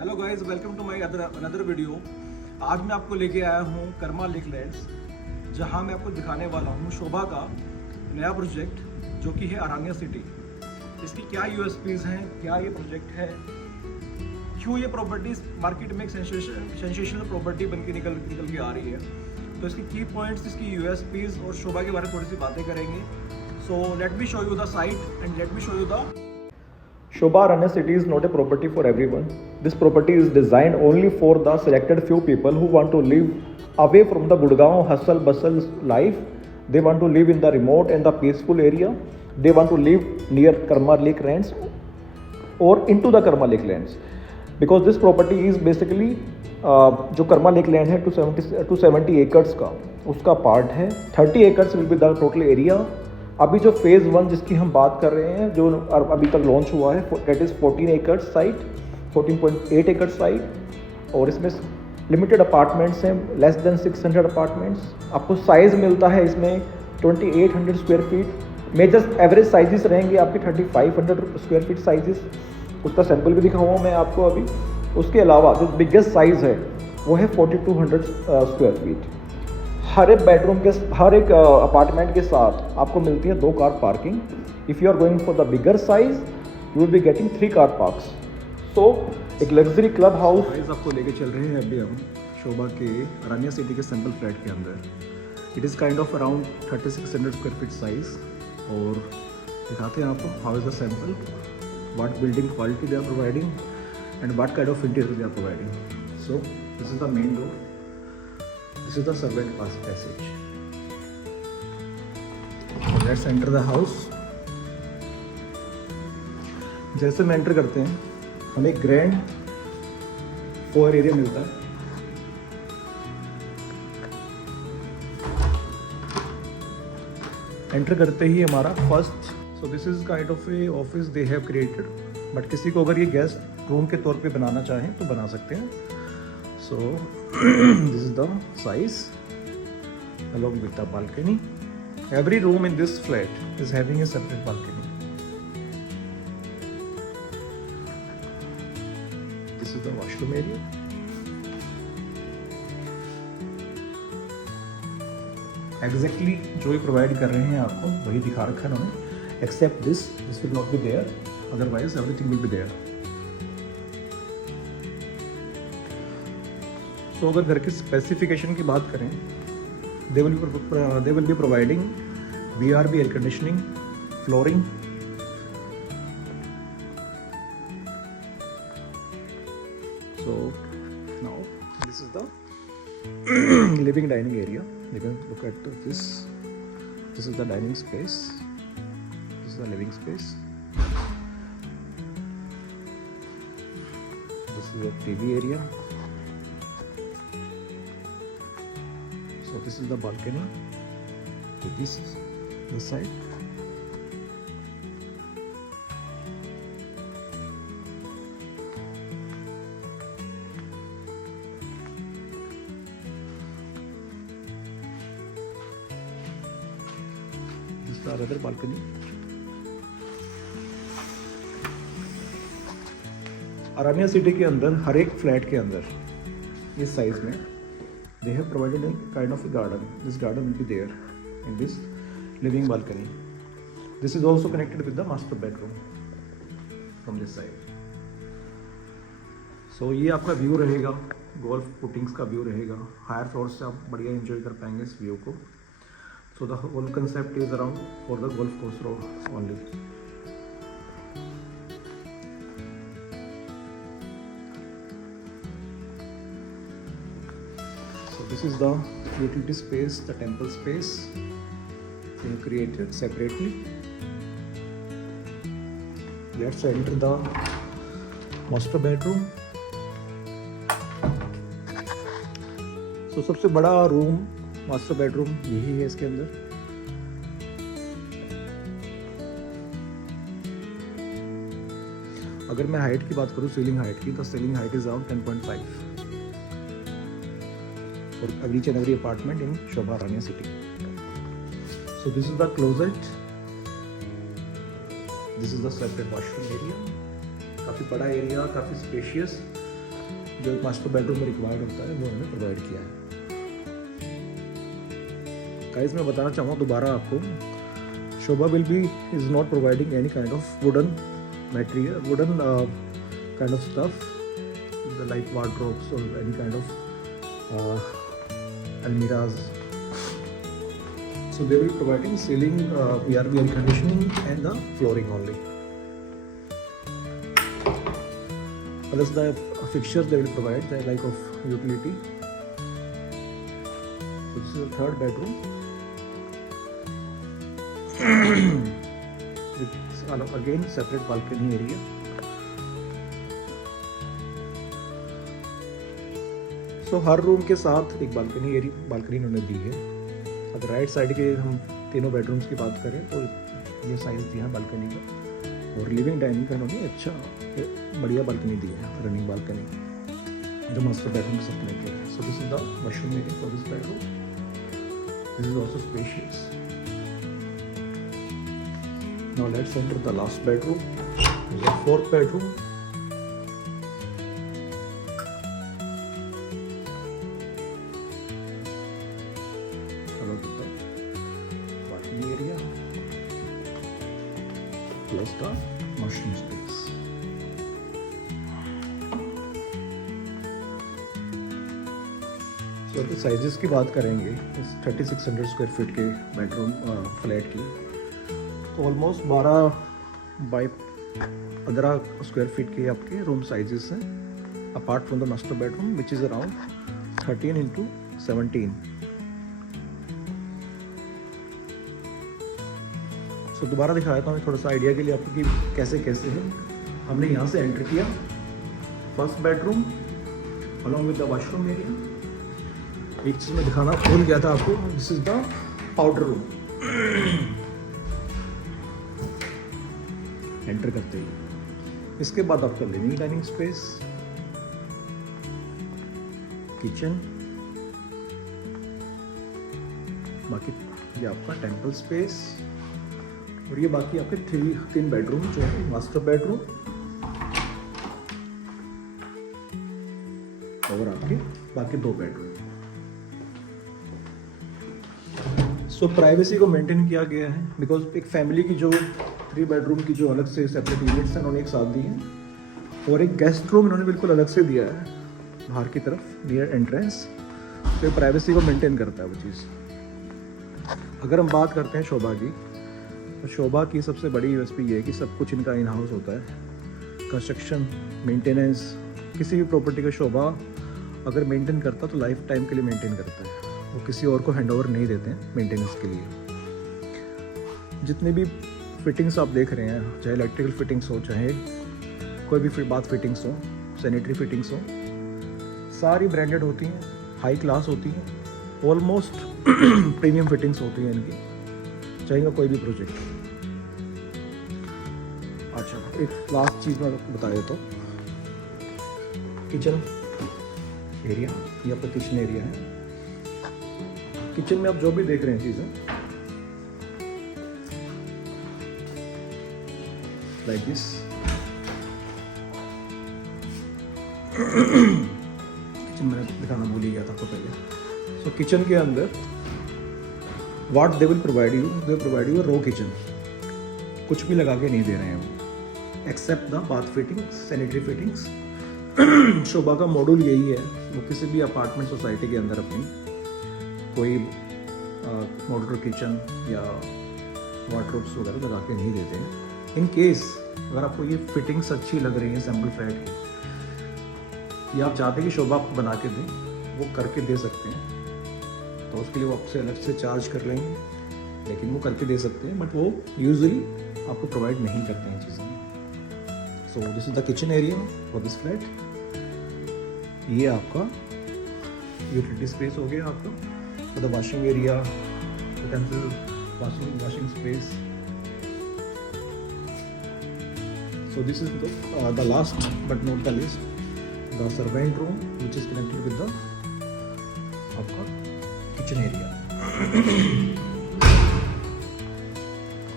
Hello guys, welcome to my another video. आज मैं आपको लेके आया हूँ कर्मा लेक लैंड्स, जहाँ मैं आपको दिखाने वाला हूँ शोभा का नया प्रोजेक्ट जो कि है अरानिया सिटी। इसकी क्या यूएसपीज हैं, क्या ये प्रोजेक्ट है, क्यों ये प्रॉपर्टी मार्केट में एक सेंसेशनल प्रॉपर्टी बन के निकल के आ रही है। तो इसकी की पॉइंट्स, इसकी यूएसपीज और शोभा के बारे में थोड़ी सी बातें करेंगे। So let me show you the site and let me show you the Shobha Aranya City is not a property for everyone. This property is designed only for the selected few people who want to live away from the Gurgaon hustle bustle life. They want to live in the remote and the peaceful area. They want to live near Karma Lake Lands or into the Karma Lake Lands. Because this property is basically जो Karma Lake land है 270 acres का उसका part है। 30 acres will be the total area. अभी जो phase 1 जिसकी हम बात कर रहे हैं, जो अभी तक लॉन्च हुआ है, that is 14 acres site, 14.8 acres site. और इसमें लिमिटेड अपार्टमेंट्स हैं, लेस देन 600 अपार्टमेंट्स। आपको साइज़ मिलता है इसमें 2800 square feet. Major average sizes रहेंगे आपके 3500 स्क्वायर फीट साइजेस। उसका सैंपल भी दिखाऊंगा मैं आपको अभी। उसके अलावा जो बिगेस्ट साइज़ है वो है 4200 स्क्वायर फीट। हर एक बेडरूम के, हर एक अपार्टमेंट के साथ आपको मिलती है 2 car parking. If you are going for the bigger size you will be getting 3 car parks. So एक लग्जरी क्लब हाउस आपको लेके चल रहे हैं अभी हम शोभा के अरानिया सिटी के सैंपल फ्लैट के अंदर। It is kind of around 3600 square feet size. और दिखाते हैं आपको how is the sample, what building quality they are providing and what kind of interior they are providing. So this is the main door, this is the servant passage. Let's enter the house. जैसे में enter करते हैं हमें grand foyer area मिलता है। Enter करते ही हमारा first, so this is kind of A office they have created, but किसी को अगर ये गेस्ट रूम के तौर पे बनाना चाहें तो बना सकते हैं। So this is the size along with the balcony. Every room in this flat is having a separate balcony. This is the washroom area. Exactly जो ये provide कर रहे हैं आपको वही दिखा रखा है उन्होंने, except this will not be there. Otherwise everything will be there. तो अगर घर की स्पेसिफिकेशन की बात करें, they will be providing VRB air conditioning, flooring, so now this is the living dining area. You can look at this is the dining space, this is the living space, this is the TV area. So this is the balcony. So this is the side. This is the other balcony. Aranya city के अंदर हर एक flat के अंदर इस size में they have provided a kind of a garden. This garden will be there in this living balcony. This is also connected with the master bedroom from this side. So ये आपका view रहेगा, golf पुटिंग्स का view रहेगा। Higher floor से आप बढ़िया enjoy कर पाएंगे इस व्यू को। So the whole concept is around for the golf course road only. This is the utility space, the temple space they have created separately. Let's enter the master bedroom. So सबसे बड़ा room master bedroom यही है इसके अंदर। अगर मैं height की बात करूँ, सीलिंग हाइट की, तो ceiling height is around 10.5 for each and every apartment in Shobha Aranya City. So this is the closet. This is the separate washroom area. काफ़ी बड़ा एरिया, काफ़ी स्पेशियस। जो एक मास्टर बेडरूम में रिक्वायर्ड होता है वो उन्होंने प्रोवाइड किया है। गाइस मैं बताना चाहूँगा दोबारा आपको, Sobha will be is not providing any kind of wooden material, wooden kind of stuff like wardrobes or any kind of almiras. So they will be providing ceiling, air conditioning and the flooring only. Plus the fixtures they will provide, the like of utility. So this is the third bedroom. It's again separate balcony area. तो हर room के साथ एक balcony उन्होंने दी है। अगर right side के हम तीनों बेडरूम्स की बात करें तो ये साइज़ दिया है बालकनी का, और लिविंग डाइनिंग का उन्होंने अच्छा बढ़िया बालकनी दी है, रनिंग बालकनी जो मास्टर बेडरूम के साथ लेके है। So this is the washroom area for this bedroom. This is also spacious. Now let's enter the last bedroom, the fourth bedroom. Area plus the washroom space. So the sizes की बात करेंगे इस 3600 square feet के bedroom flat की, तो almost 12 by 15 square feet के आपके room sizes हैं, apart from the master bedroom which is around 13 into 17. तो दोबारा दिखा देता हूँ थोड़ा सा आइडिया के लिए आपको कि कैसे कैसे है। हमने यहाँ से एंटर किया, first bedroom along with the washroom area. एक चीज़ में दिखाना भूल गया था आपको, this is the powder room. Enter करते ही इसके बाद आपका लिविंग डाइनिंग स्पेस, किचन, बाकी ये आपका टेम्पल स्पेस, और ये बाकी आपके 3 बेडरूम जो है मास्टर बेडरूम और आपके बाकी 2 बेडरूम। सो प्राइवेसी को मेंटेन किया गया है, बिकॉज एक फैमिली की जो 3 बेडरूम की जो अलग से सेपरेट यूनिट्स हैं उन्होंने एक साथ दी हैं, और एक गेस्ट रूम इन्होंने बिल्कुल अलग से दिया है बाहर की तरफ नियर एंट्रेंस। तो प्राइवेसी को मेंटेन करता है वो चीज़। अगर हम बात करते हैं शोभा की, तो शोभा की सबसे बड़ी यूएसपी ये है कि सब कुछ इनका इन हाउस होता है। कंस्ट्रक्शन, मेंटेनेंस, किसी भी प्रॉपर्टी का शोभा अगर मेंटेन करता तो लाइफ टाइम के लिए मेंटेन करता है, वो किसी और को हैंड ओवर नहीं देते हैं मेंटेनेंस के लिए। जितने भी फिटिंग्स आप देख रहे हैं, चाहे इलेक्ट्रिकल फिटिंग्स हो, चाहे कोई भी बाथ फिटिंग्स हो, सैनिटरी फिटिंग्स हो, सारी ब्रांडेड होती हैं, हाई क्लास होती हैं, ऑलमोस्ट प्रीमियम फिटिंग्स होती हैं इनकी, चाहेगा कोई भी प्रोजेक्ट। अच्छा, एक लास्ट चीज़ मैं बता देता हूँ, किचन एरिया, ये आपका किचन एरिया है। किचन में आप जो भी देख रहे हैं चीज़ें लाइक दिस, किचन मैंने दिखाना भूल ही गया था आपको पहले। सो किचन के अंदर What they will provide you, they provide you a raw kitchen. कुछ भी लगा के नहीं दे रहे हैं वो, except the bath fittings, sanitary fittings. Sobha का मॉड्यूल यही है, वो किसी भी अपार्टमेंट सोसाइटी के अंदर अपनी कोई मॉड्यूलर किचन या वार्डरोब्स वगैरह लगा के नहीं देते हैं। इन केस अगर आपको ये फिटिंग्स अच्छी लग रही है सैम्पल फ्लैट की, या आप चाहते हैं कि शोभा आपको बना के दें, वो करके दे सकते हैं, तो उसके लिए वो आपसे अलग से चार्ज कर लेंगे, लेकिन वो करके दे सकते हैं, बट वो यूजुअली आपको प्रोवाइड नहीं करते हैं चीज़ें। सो this is the kitchen area for this flat. ये आपका यूटिलिटी स्पेस हो गया आपका, for the washing area, utensil, washing space. So this is the last but not the list, the servant room which is connected with the आपका kitchen area.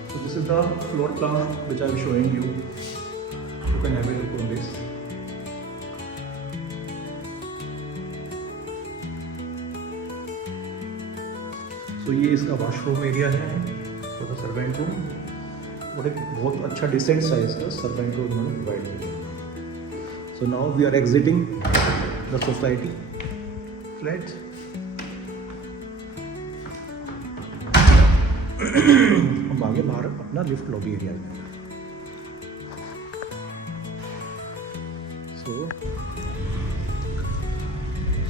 So this is the floor plan which I am showing you. You can have a look on this. सो ये इसका washroom area है for the servant room, और एक बहुत अच्छा decent size का सर्वेंट रूम उन्होंने प्रोवाइड किया। So now we are exiting the society flat. हम आगे बाहर अपना लिफ्ट लॉबी एरिया में।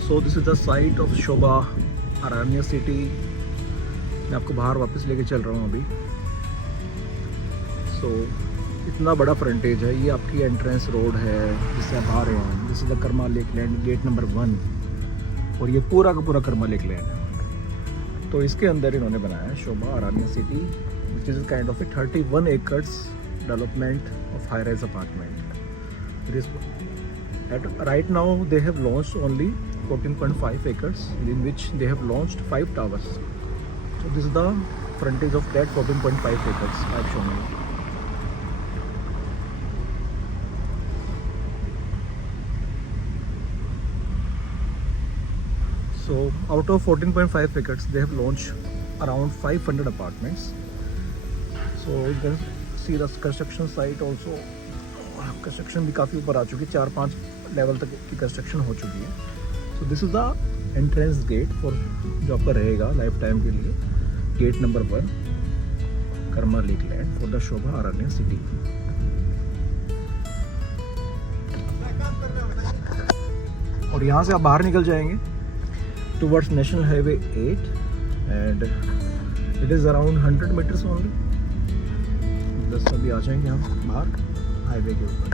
So this is the site of Sobha Aranya city. मैं आपको बाहर वापस लेके चल रहा हूँ अभी। सो इतना बड़ा फ्रंटेज है, ये आपकी एंट्रेंस रोड है जिससे आप आ रहे हैं। This is the Karma Lake Land, gate number 1, और ये पूरा का पूरा कर्मा लेक लैंड। तो इसके अंदर इन्होंने बनाया है Sobha Aranya city, which is kind of a 31 acres development of high rise apartment. Right now they have launched only 14.5 acres, in which they have launched 5 towers. So this is the frontage of that 14.5 acres I have shown you. So out of 14.5 acres they have launched around 500 apartments. So you can see the construction site also. Construction भी काफ़ी ऊपर आ चुकी है, 4-5 level तक की construction हो चुकी है। So this is the entrance gate for जो आपका रहेगा लाइफ टाइम के लिए, gate number 1 Karma Lake Land for the Sobha Aranya city. और यहाँ से आप बाहर निकल जाएंगे towards national highway 8 and it is around 100 metres only. बस अभी आ जाएंगे हम बाहर हाईवे के ऊपर।